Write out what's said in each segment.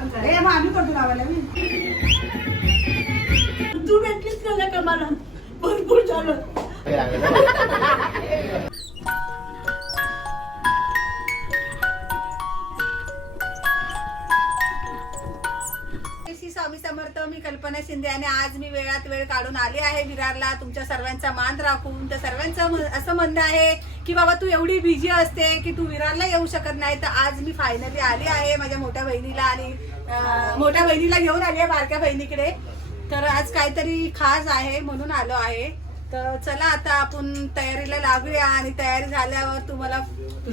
हे मग आम्ही पडतो लावायला मी. तू भेटलीच का मला? भरपूर झालं. स्वामी समर्थ मी कल्पना शिंदे आणि आज मी वेळात वेळ काढून आली आहे विरारला. तुमच्या सर्वांचा मान राखून तर सर्वांचं म- असं म्हणणं आहे की बाबा तू एवढी बिझी असते की तू विरारला येऊ शकत नाही. तर आज मी फायनली आली आहे माझ्या मोठ्या बहिणीला आणि मोठ्या बहिणीला घेऊन आली आहे बारक्या बहिणीकडे. तर आज काहीतरी खास आहे म्हणून आलो आहे. तर चला आता आपण तयारीला लागूया आणि तयारी झाल्यावर तुम्हाला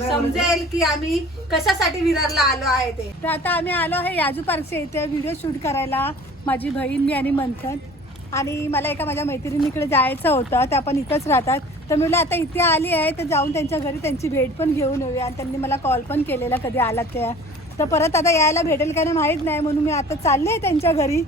समजेल की आम्ही कशासाठी विरारला आलो आहे ते. तर आता आम्ही आलो आहे याजू पार्कच्या इथे व्हिडिओ शूट करायला माझी बहीण मी आणि मंथन. आणि मला एका माझ्या मैत्रिणीकडे जायचं होतं त्या पण इथंच राहतात. तर मी आता इथे आली आहे तर जाऊन त्यांच्या घरी त्यांची भेट पण घेऊन येऊया. आणि त्यांनी मला कॉल पण केलेला कधी आला त्या. तर परत आता यायला भेटेल का नाही माहीत नाही म्हणून मी आता चालले आहे त्यांच्या घरी.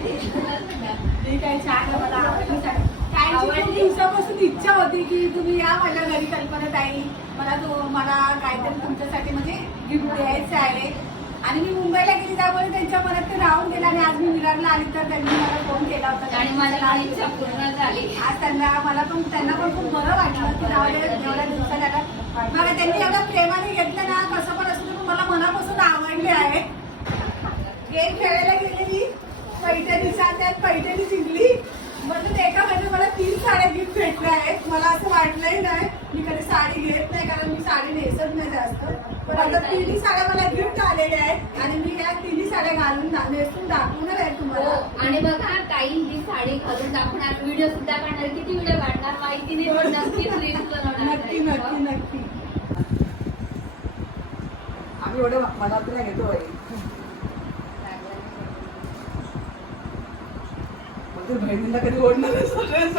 मी काय छान मला आवडली छान. काय खूप दिवसापासून इच्छा होती की तुम्ही या माझ्या घरी कल्पना ताई. मला तो मला काहीतरी तुमच्यासाठी म्हणजे गिफ्ट द्यायचं आहे. आणि मी मुंबईला गेली त्यामुळे त्यांच्या मनात ते राहून गेलं आणि आज मी विरारला आली तर त्यांनी मला फोन केला होता. आणि माझी पण इच्छा पूर्ण झाली. आज त्यांना मला पण त्यांना पण खूप बरं वाटलं की एवढ्या आता मला त्यांनी एवढ्या प्रेमाने घेतलं ना कसं पण पण मला मनापासून आवडले आहे. गेम खेळायला गेलेली पैठणीचा त्यात पैठणी जिंकली. म्हणून एका म्हणजे मला तीन साड्या गिफ्ट भेटल्या आहेत. मला असं वाटलंही नाही मी कधी साडी घेत नाही कारण मी साडी नेसत नाही जास्त. पण आता तिन्ही साड्या मला गिफ्ट आलेल्या आहेत आणि मी या तिन्ही साड्या घालून नेसून दाखवणार आहे हो. तुम्हाला आणि बघा ताई ही साडी घालून दाखवणार व्हिडिओ सुद्धा काढणार. किती व्हिडिओ काढणार? माहिती नाही पण नक्कीच रील्स बनवणार नक्की नक्की नक्की. आम्ही एवढं मनात नाही घेतो बहिणीला कधी ओढणार ड्रेस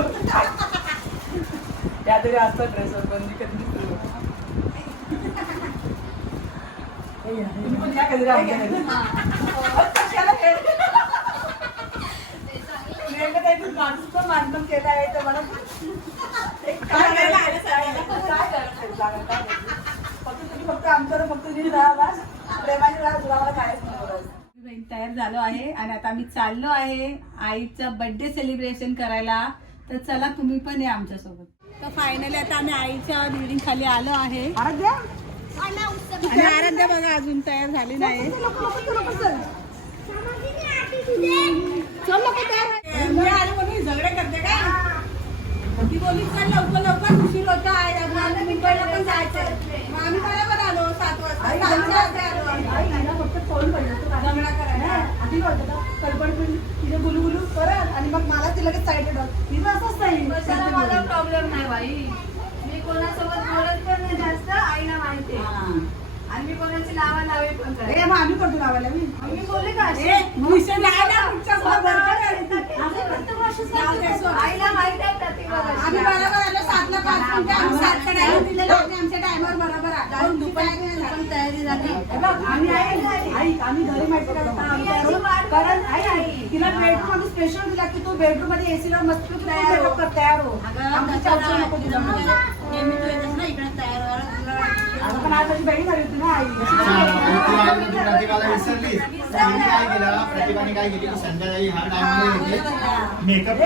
त्या तरी असतात ड्रेसवर मी कधी. तुम्ही पण कधी? नेमकं माणूस मानधन केलं आहे तर मला काय करायचं? फक्त तुम्ही फक्त आमच्यावर फक्त नीट राहा. प्रेमाने राहा तुला मला काहीच नको तयार झालो आहे आणि आता आम्ही चाललो आहे आईचा बर्थडे सेलिब्रेशन करायला. तर चला तुम्ही पण या आमच्यासोबत. तर फायनली आता आम्ही आईच्या बिल्डिंग खाली आलो आहे. आराध्या? आणि आराध्या? बघा अजून तयार झाली नाही. झगडे करते का? ती चल लवकर लवकर उशीर होता आहे आम्हाला मुंबईला पण जायचं मग आम्ही बरोबर आलो सात वाजता. सातच्या आधी आलो. फक्त फोन झगडा करायला. आधी होतं का? कल्पड पण तिथे बुलू बुलू करत आणि मग मला ती लगेच साईड मी पण असंच नाही कशाला मला प्रॉब्लेम नाही बाई? मी कोणासोबत बोलत पण नाही जास्त आईला माहिती आहे. हा. आणि मी कोणाची लावा लावी पण करते मग आम्ही करतो लावायला मी? मी बोलली का. आईला माहिती आहे प्रतिभा आम्ही आहे. बरोबर आलो सातला पाच मिनिटं आम्ही सातच्या टायमावर दिलेलं आणि आमच्या टायमावर बरोबर आलो. तयारी झाली. हे आम्ही ना, आई, आम्ही घरी माहिती कारण आई, आई. तिला बेडरूम आम्ही स्पेशल दिला की तू बेडरूममध्ये एसी ला मस्त तयार हो. तयार हो. नको तुझ्यामध्ये. अगं, पण आज माझी बहीण आली होती ना आई. विसरलीस. काय केलं? प्रतिभाने काय केली? की संध्याकाळी हा मेकअप.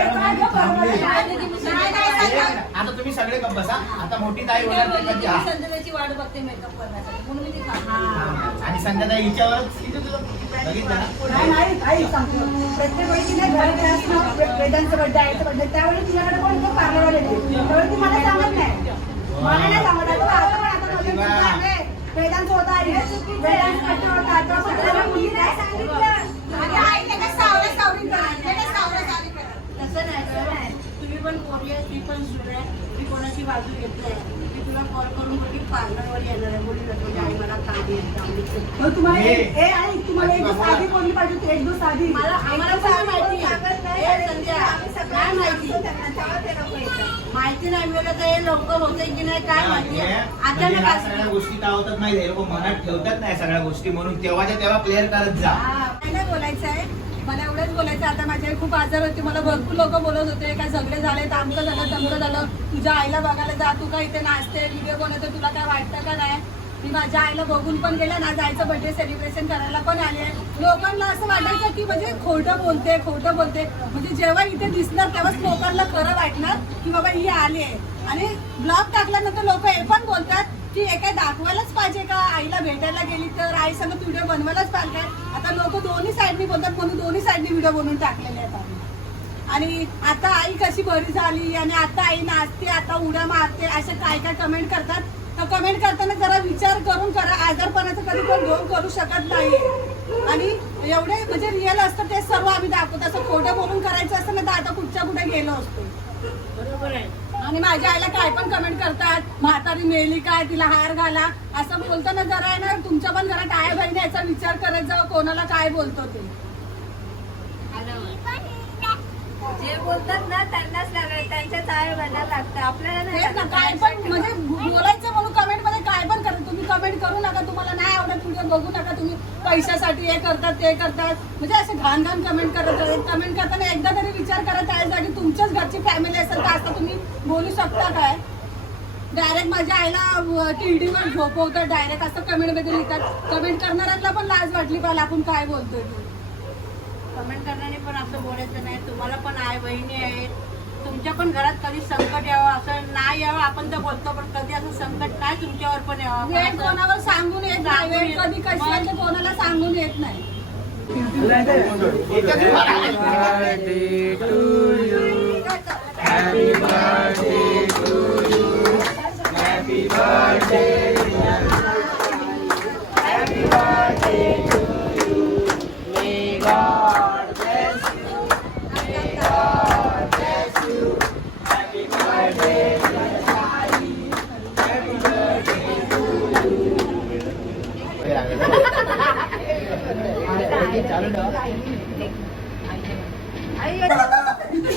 आता तुम्ही सगळे गप्प बसा. आता मोठी ताई होणार ती कधी हा. संध्याची वाट बघते मेकअप करण्यासाठी. म्हणून मी ती थांबली. आणि संध्याकाळी हिच्यावरच हिचं तुझं बघितलं नाही ना? नाही आई सांगतो प्रत्येक वेळी तिने घरी असतं वेदांचं बड्डे आईचं बड्डे त्यावेळी तिच्याकडे कोण पार्लरवाले त्यावेळी ती मला सांगत नाही. मला नाही सांगत. आता आता पण आता वेदांचं होतं आई वेदांचं बड्डे होता आता मुली नाही सांगितलं. आणि आई त्याला सावल्या सावली करत त्याला सावल्या सावली करत तसं नाही. तुम्ही पण पोरगी आहे ती पण सुर आहे. ती कोणाची बाजू घेत नाही. तुला कॉल करून बोलली पार्लरवर येणार आहे मुली म्हणजे आई मला काम येत मग तुम्हाला हे. एक- ए आई तुम्हाला एक दिवस आधी बोलली पाहिजे होती, एक दिवस आधी. मला आम्हाला काय माहिती सांगत नाही. हे संध्या, काय माहिती. माहिती नाही मिळत तर हे होते की नाही काय माहिती म्हणजे अचानक ह्या असं- सगळ्या गोष्टी का होतात माहिती हे लोक मनात ठेवतात नाही सगळ्या गोष्टी म्हणून. तेव्हाच्या तेव्हा क्लिअर करत जा. हा, काय नाही बोलायचं आहे मला एवढंच बोलायचं आता माझी आई खूप आजार होती. मला भरपूर लोक बोलत होते. काय झगडे झाले तामकं झालं तमकं झालं. तुझ्या आईला बघायला जा. तू काय इथे नाचते? व्हिडिओ बनवते. तुला काय वाटतं का नाही? मी माझ्या आईला बघून पण गेले. ना जायचं बर्थडे सेलिब्रेशन करायला पण आले लोकांना असं वाटायचं की म्हणजे खोटं बोलते खोटं बोलते. म्हणजे जेव्हा इथे दिसणार तेव्हाच लोकांना खरं वाटणार की बाबा ही आली आहे. आणि ब्लॉग टाकल्यानंतर लोक हे पण बोलतात की एका काय दाखवायलाच पाहिजे का? आईला भेटायला गेली तर आई सांगत व्हिडिओ बनवायलाच पाहिजे. आता लोक दोन्ही साईडनी बोलतात म्हणून दोन्ही साईडनी व्हिडिओ बनवून टाकलेले आहेत आम्ही. आणि आता आई कशी बरी झाली आणि आता आई नाचते आता उड्या मारते असे काय काय कमेंट करतात? तर कमेंट करताना जरा विचार करून करा. आजारपणाचं कधी पण घेऊन करू शकत नाही आणि एवढे म्हणजे रिअल असतं ते सर्व आम्ही दाखवतो. असं खोटं बोलून करायचं असतं ना तर आता कुठच्या कुठे गेलो असतो. बरोबर आहे. आणि माझ्या आईला काय पण कमेंट करतात म्हातारी मेली काय तिला हार घाला. असं बोलताना जरा आहे ना तुमच्या पण घरात आया बहिणी याचा विचार करत जावं कोणाला काय बोलतो ते. जे बोलतात ना त्यांनाच लागायचं त्यांच्या बनायला लागतं. आपल्याला लागत. काय पण म्हणजे बोलायचं म्हणून कमेंटमध्ये काय पण करता तुम्ही कमेंट करू नका तुम्हाला नाही आवडत व्हिडिओ बघू नका तुम्ही पैशासाठी हे करतात ते करतात. म्हणजे असं घाण घाण कमेंट करत कमेंट करताना एकदा तरी विचार करत आहे जागी तुमच्याच घरची फॅमिली असेल तर आता तुम्ही बोलू शकता काय? डायरेक्ट माझ्या आईला टीडीवर झोपवतात डायरेक्ट असं कमेंटमध्ये लिहितात. कमेंट करणाऱ्यांना पण लाज वाटली पाहिजे आपण काय बोलतोय? कमेंट करणारे पण असं बोलायचं नाही. तुम्हाला पण आई बहिणी आहेत. तुमच्या पण घरात कधी संकट यावं असं नाही यावं आपण तर बोलतो पण कधी असं संकट नाही तुमच्यावर पण यावं. वेळ कोणावर सांगून येत नाही वेळ कधी कशी कोणाला सांगून येत नाही. आणि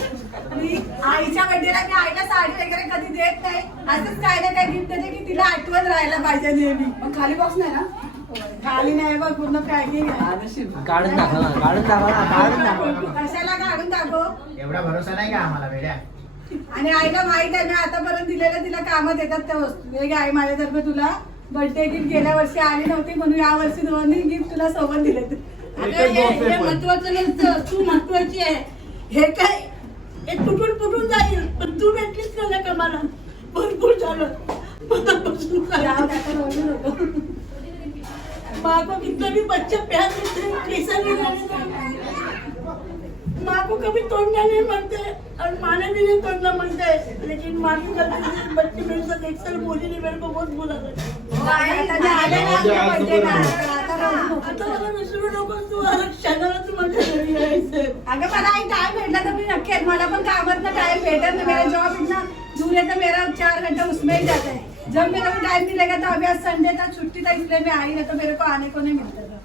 आईच्या बर्थडेला मी आईला साडी वगैरे कधी देत नाही. असंच काय ना काय गिफ्ट देते की तिला आठवण राहायला पाहिजे नेहमी. पण खाली बॉक्स नाही ना? खाली नाही बघ पूर्ण पॅकिंग काढून दाखव ना काढून दाखव ना काढून दाखव कशाला काढून दाखव? एवढा भरोसा नाही का आम्हाला भेड्या आणि आईला माहीत आहे मी आतापर्यंत दिलेल्या तिला कामात येतात त्या वस्तू. हे घे आई माझ्यातर्फे तुला बर्थडे गिफ्ट गेल्या वर्षी आली नव्हती म्हणून या वर्षी दोन्ही गिफ्ट तुला सोबत दिले अगं, हे महत्वाचं नसतं. तू महत्वाची आहे. हे काय हे तुटून फुटून जाईल. पण तू भेटलीच का नाही का मला? भरपूर झालं. मनापासून. माँ को कितना भी बच्चा प्यार देते हैं कैसा भी माँ को कभी तोड़ना नहीं मानते और माँ ने भी नहीं तोड़ना मानते लेकिन माँ की गलती बच्चे मेरे साथ एक साल बोली नहीं मेरे को बहुत बुरा लगा आले अगं मला आई टाइम भेटला तर मी नक्की मला पण कामात ना टाइम भेटत ना मेरा जॉब इतना दूर है तो मेरा चार घंटा उसमें ही जाता. है जब मेरे को टाइम मिलेगा तो अभी आज संडे था छुट्टी था इसलिए मैं आई नहीं तो मेरे को आने को नहीं मिलता था.